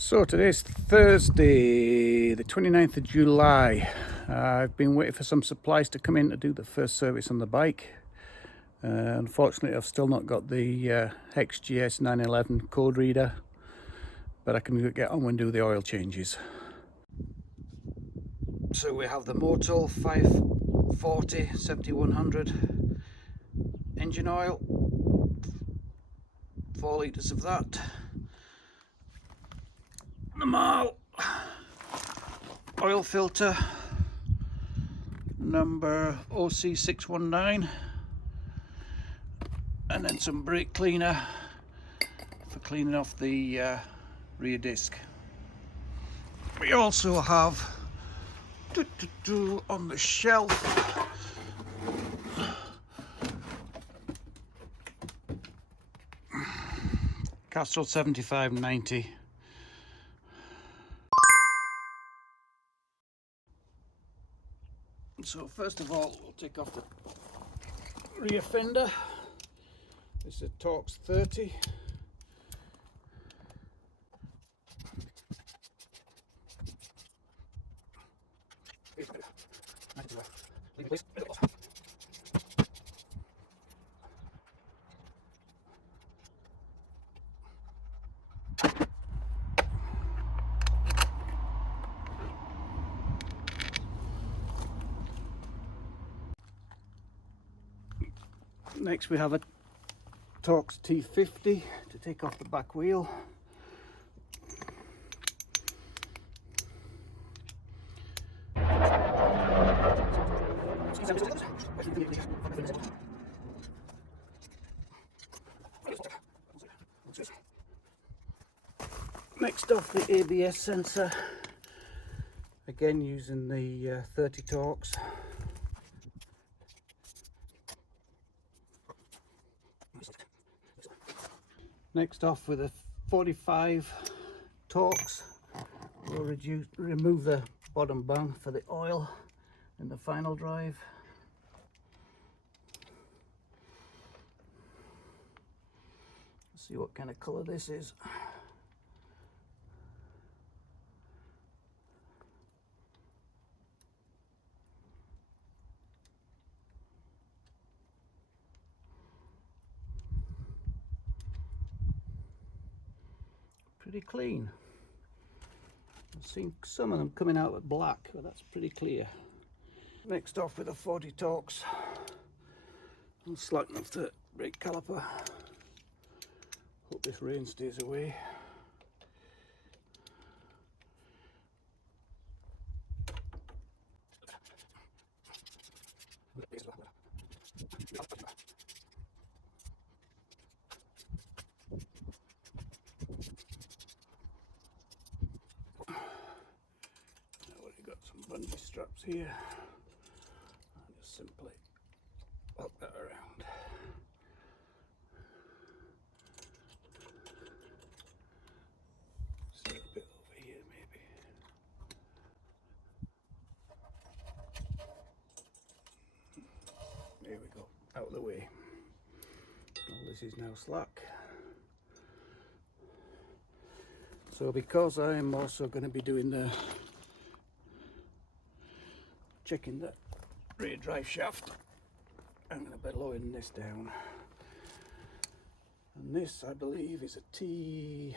So today's Thursday, the 29th of July. I've been waiting for some supplies to come in to do the first service on the bike. Unfortunately, I've still not got the XGS 911 code reader, but I can get on and do the oil changes. So we have the Motul 540 7100 engine oil, 4 litres of that. The Marl oil filter number OC619, and then some brake cleaner for cleaning off the rear disc. We also have on the shelf Castrol 7590. So first of all, we'll take off the rear fender. This is a Torx 30. Next we have a Torx T50 to take off the back wheel. Next off, the ABS sensor, again using the 30 Torx. Next off with a 45 Torx, we'll remove the bottom bung for the oil in the final drive. Let's see what kind of colour this is. Pretty clean. I've seen some of them coming out with black, but that's pretty clear. Next off with a 40 Torx, I'll slacken off the brake caliper. Hope this rain stays away. Bungee straps here. I'll just simply pop that around. See a bit over here maybe. There we go, out of the way. All this is now slack. So because I'm also going to be doing the checking the rear drive shaft, I'm going to be lowering this down, and this I believe is a T50.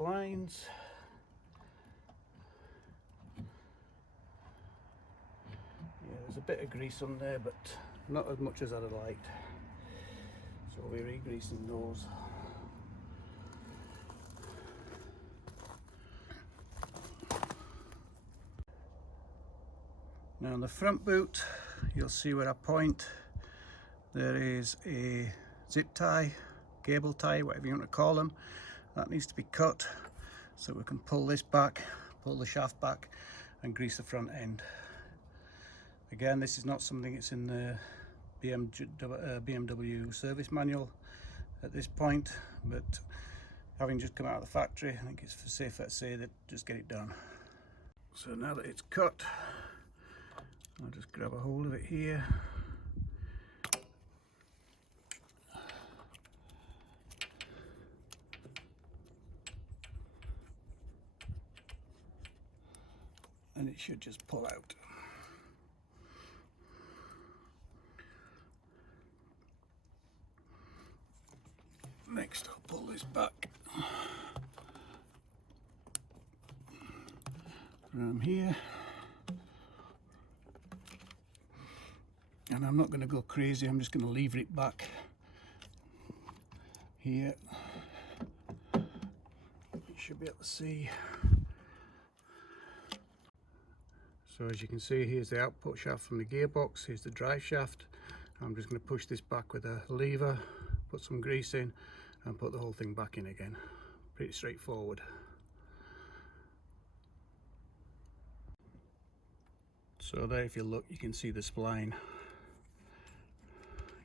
Splines. Yeah, there's a bit of grease on there, but not as much as I'd have liked. So we'll be re-greasing those. Now on the front boot, you'll see where I point. There is a zip tie, cable tie, whatever you want to call them. That needs to be cut so we can pull this back, pull the shaft back, and grease the front end. Again, this is not something that's in the BMW service manual at this point, but having just come out of the factory, I think it's safer to say that just get it done. So now that it's cut, I'll just grab a hold of it here. And it should just pull out. Next, I'll pull this back from here. And I'm not going to go crazy, I'm just going to lever it back here. You should be able to see. So as you can see, here's the output shaft from the gearbox, here's the drive shaft. I'm just going to push this back with a lever, put some grease in and put the whole thing back in again. Pretty straightforward. So there, if you look, you can see the spline.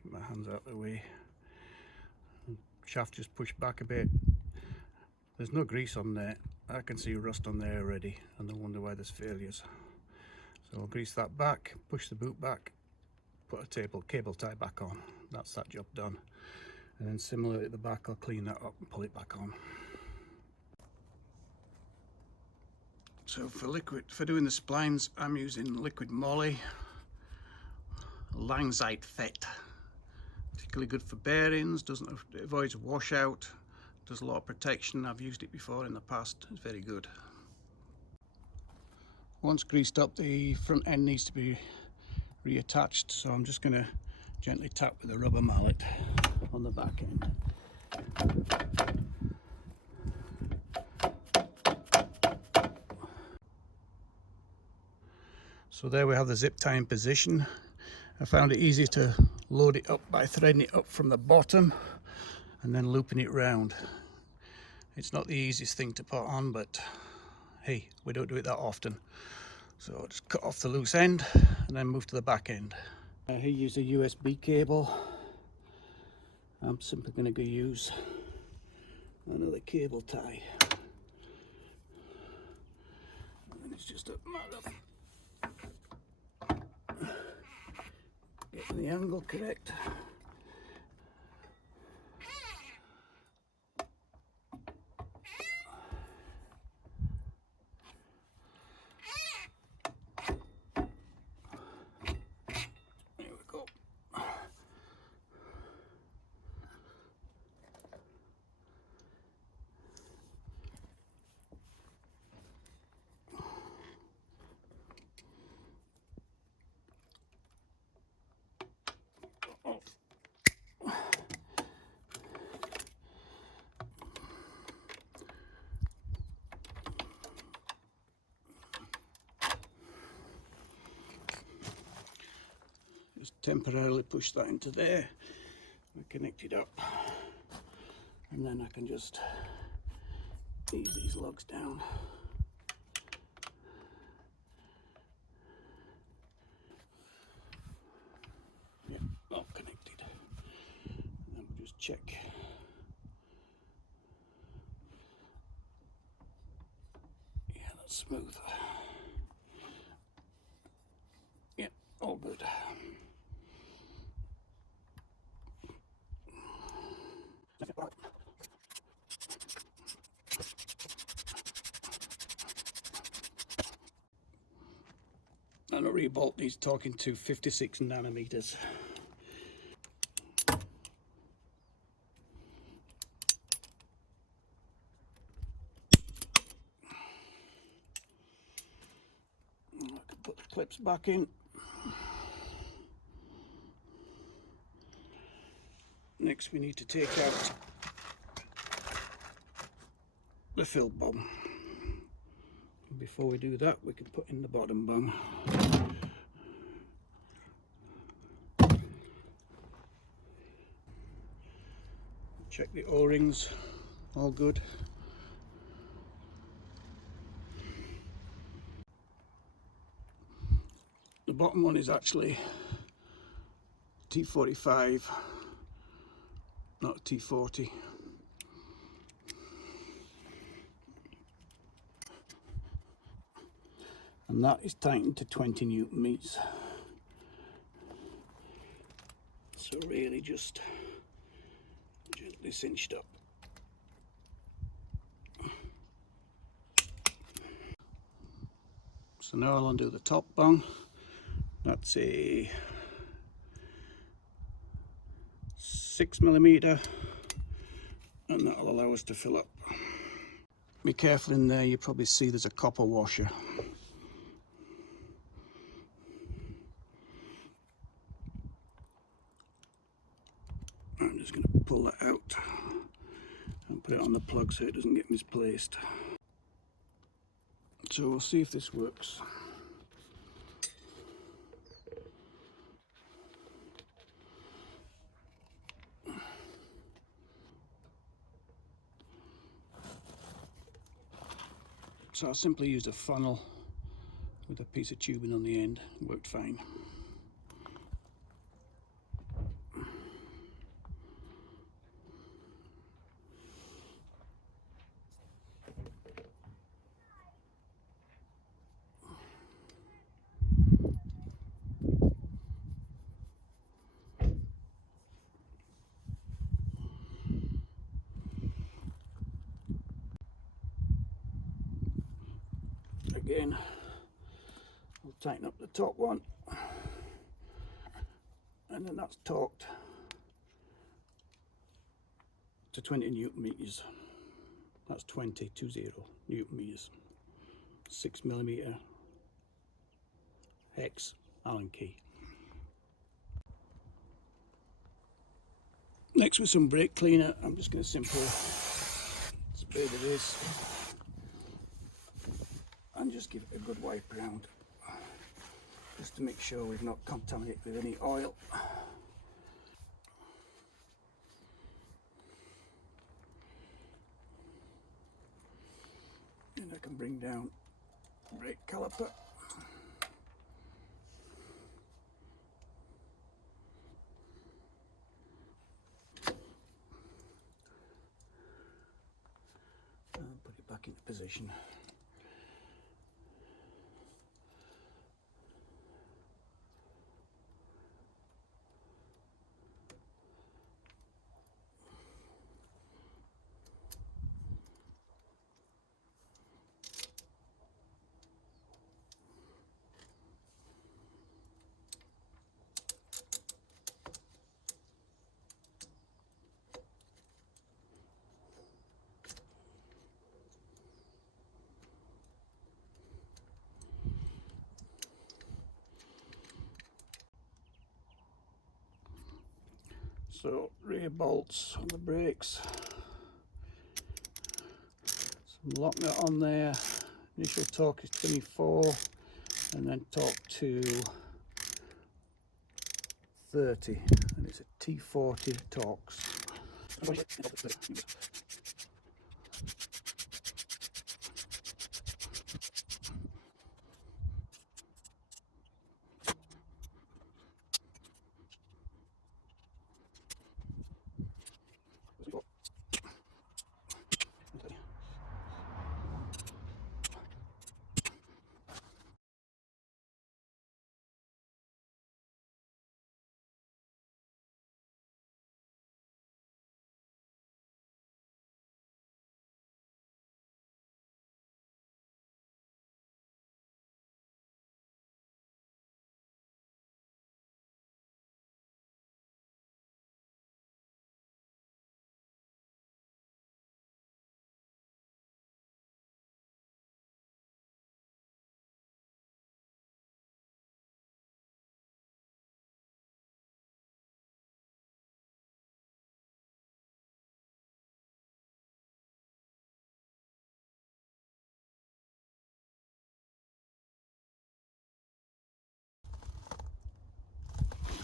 Get my hands out of the way. Shaft just pushed back a bit. There's no grease on there. I can see rust on there already and I wonder why there's failures. So I'll grease that back, push the boot back, put a cable tie back on. That's that job done. And then similarly at the back, I'll clean that up and pull it back on. So for doing the splines, I'm using liquid moly, Langsite Fet. Particularly good for bearings, it avoids washout, does a lot of protection. I've used it before in the past, it's very good. Once greased up, the front end needs to be reattached, so I'm just going to gently tap with a rubber mallet on the back end. So there we have the zip tie in position. I found it easier to load it up by threading it up from the bottom and then looping it round. It's not the easiest thing to put on, but hey, we don't do it that often. So I'll just cut off the loose end and then move to the back end. Here use a USB cable. I'm simply going to use another cable tie. And it's just a matter of getting the angle correct. Just temporarily push that into there and connect it up, and then I can just ease these lugs down. Yeah, all connected. And then we'll just check. Yeah, that's smooth. Yeah, all good. And I'll rebolt these talking to 56 nanometers. I can put the clips back in. Next we need to take out the fill bung. Before we do that, we can put in the bottom bung. Check the O-rings, all good. The bottom one is actually T45, not T40. And that is tightened to 20 Newton meters. So really just gently cinched up. So now I'll undo the top bung. That's a 6mm, and that'll allow us to fill up. Be careful in there, you probably see there's a copper washer. I'm just going to pull that out and put it on the plug so it doesn't get misplaced. So we'll see if this works. So I simply used a funnel with a piece of tubing on the end. It worked fine. Again, we'll tighten up the top one, and then that's torqued to 20 Newton meters. That's 20 Newton meters. 6mm hex Allen key. Next, with some brake cleaner, I'm just going to simply spray the this and just give it a good wipe around, just to make sure we've not contaminated with any oil. And I can bring down brake caliper. And put it back into position. So rear bolts on the brakes, some lock nut on there. Initial torque is 24, and then torque to 30, and it's a T40 Torx.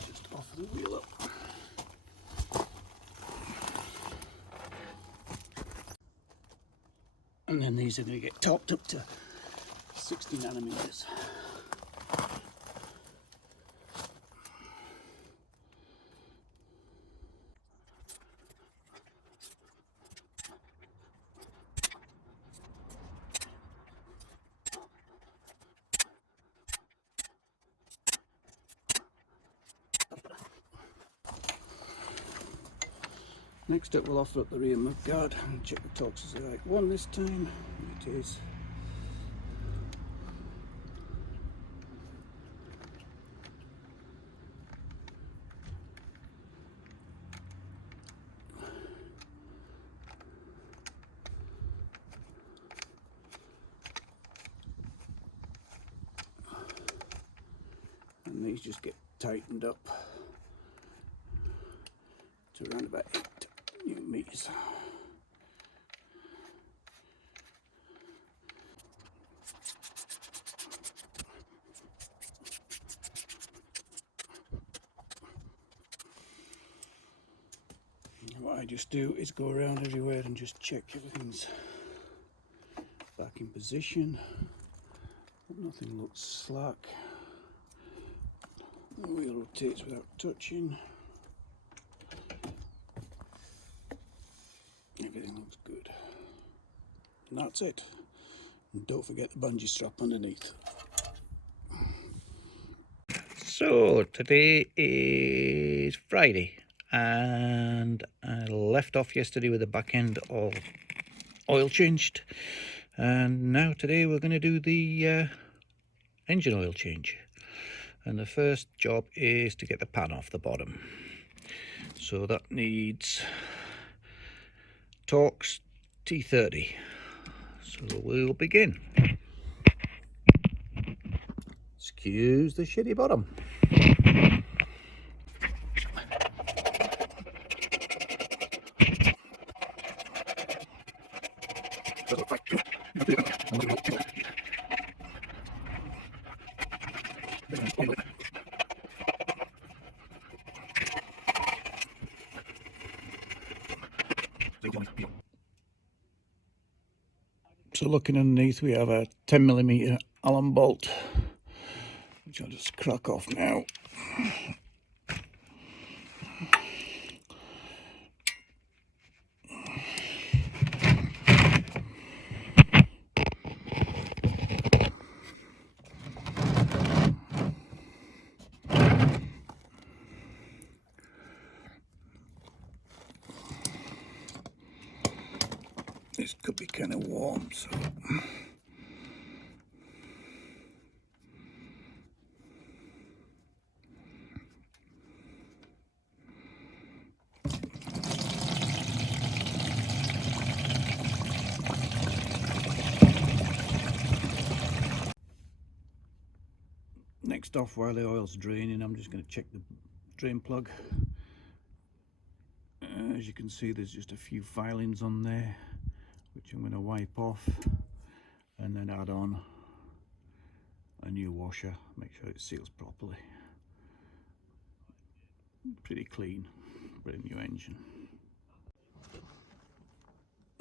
Just off the wheel up. And then these are going to get topped up to 60 nanometers. Next up, we'll offer up the rear mudguard and check the Torx is the right one this time. It is. And these just get tightened up to around about 8 Newton meters. What I just do is go around everywhere and just check everything's back in position. Nothing looks slack. The wheel rotates without touching. Everything looks good. And that's it. And don't forget the bungee strap underneath. So today is Friday and I left off yesterday with the back end all oil changed, and now today we're going to do the engine oil change. And the first job is to get the pan off the bottom. So that needs Torx T30. So we'll begin. Excuse the shitty bottom. So looking underneath, we have a 10mm Allen bolt, which I'll just crack off now. This could be kind of warm, so next off, while the oil's draining, I'm just going to check the drain plug. As you can see, there's just a few filings on there, which I'm going to wipe off and then add on a new washer, make sure it seals properly. Pretty clean, brand new engine.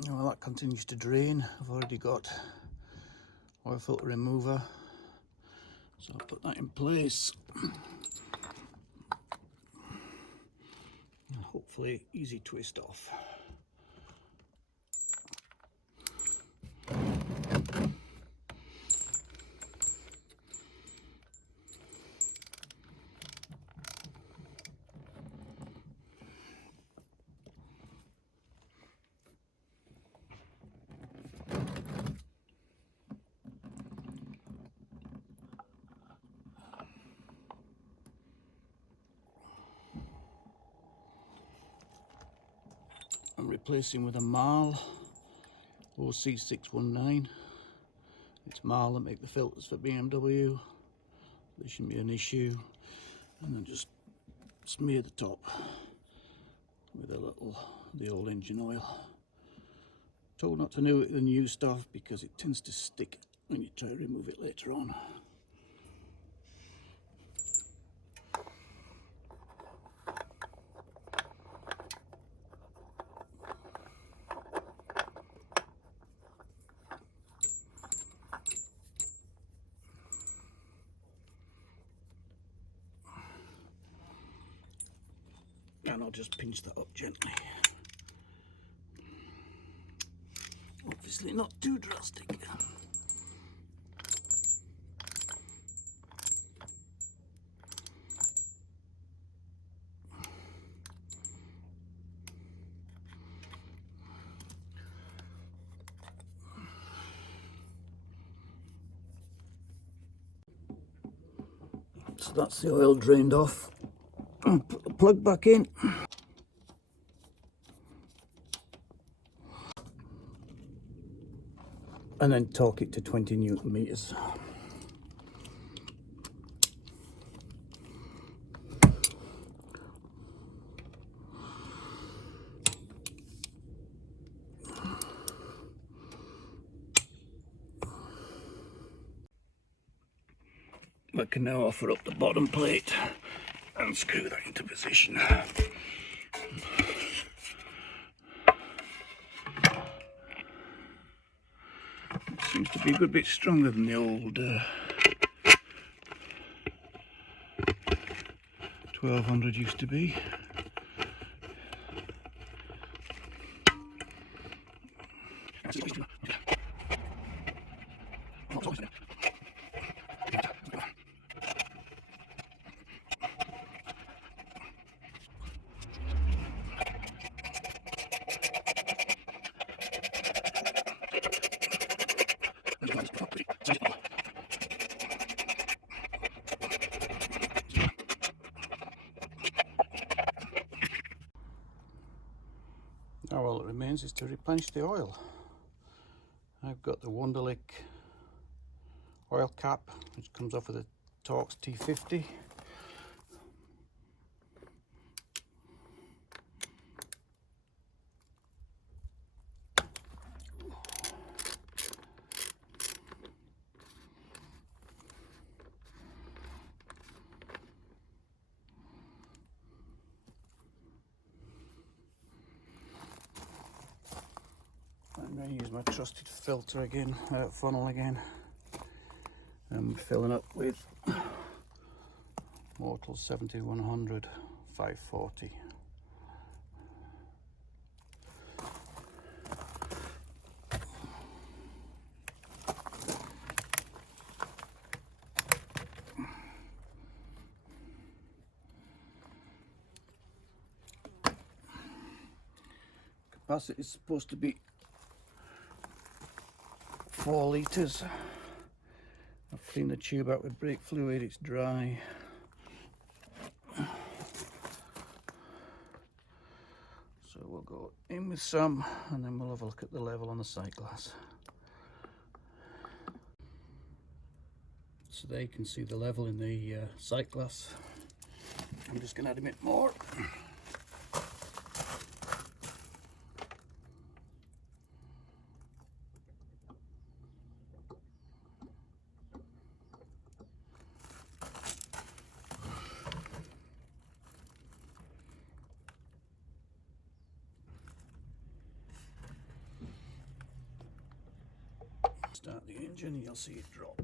Well, that continues to drain. I've already got oil filter remover, so I'll put that in place. And hopefully easy twist off. I'm replacing with a Marl OC619. It's Marl that make the filters for BMW. There shouldn't be an issue. And then just smear the top with the old engine oil. Told not to do it with the new stuff because it tends to stick when you try to remove it later on. And I'll just pinch that up gently. Obviously not too drastic. So that's the oil drained off. I'll put the plug back in. And then torque it to 20 Newton meters. I can now offer up the bottom plate and screw that into position. It seems to be a good bit stronger than the old 1200 used to be. Now all that remains is to replenish the oil. I've got the Wonderlic oil cap, which comes off with a Torx T50. I'm going to use my trusted filter again, funnel again. I'm filling up with Mortal 7100 540. Capacity is supposed to be 4 litres. I've cleaned the tube out with brake fluid, it's dry. So we'll go in with some and then we'll have a look at the level on the sight glass. So there you can see the level in the sight glass. I'm just going to add a bit more. Start the engine and you'll see it drop.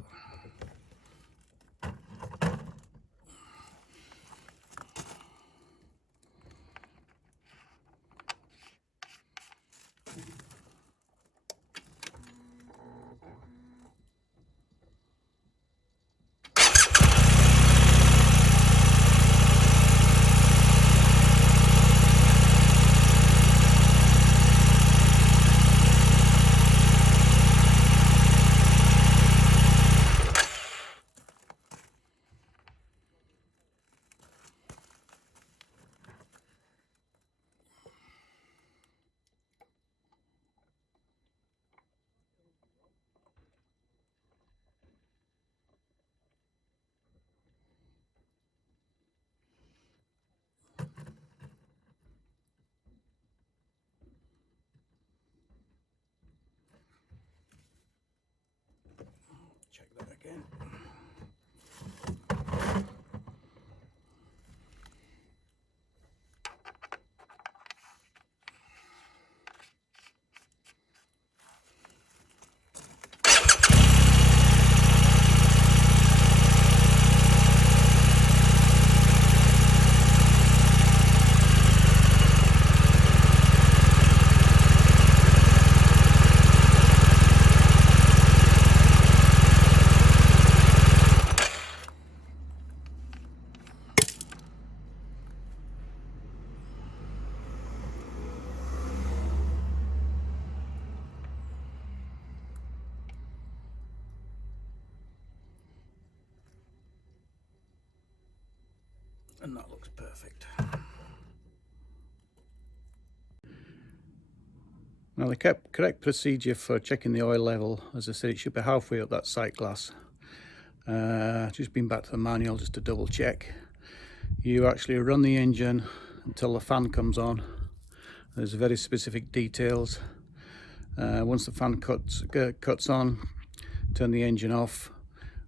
and that looks perfect. Now the correct procedure for checking the oil level, as I said, it should be halfway up that sight glass. Just been back to the manual just to double check. You actually run the engine until the fan comes on. There's very specific details. Once the fan cuts on, turn the engine off,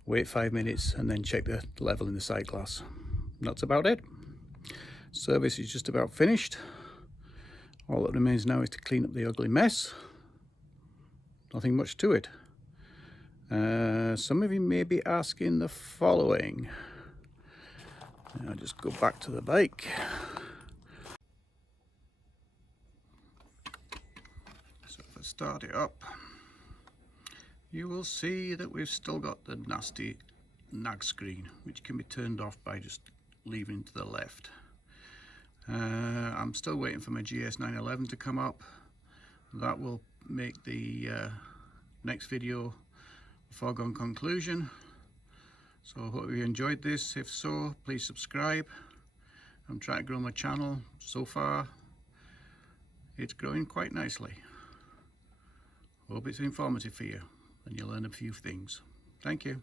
wait 5 minutes, and then check the level in the sight glass. That's about it. Service is just about finished. All that remains now is to clean up the ugly mess. Nothing much to it. Some of you may be asking the following. I'll just go back to the bike. So if I start it up, you will see that we've still got the nasty nag screen, which can be turned off by just leaving to the left. I'm still waiting for my GS 911 to come up. That will make the next video a foregone conclusion. So I hope you enjoyed this. If so, please subscribe. I'm trying to grow my channel. So far it's growing quite nicely. Hope it's informative for you and you'll learn a few things. Thank you.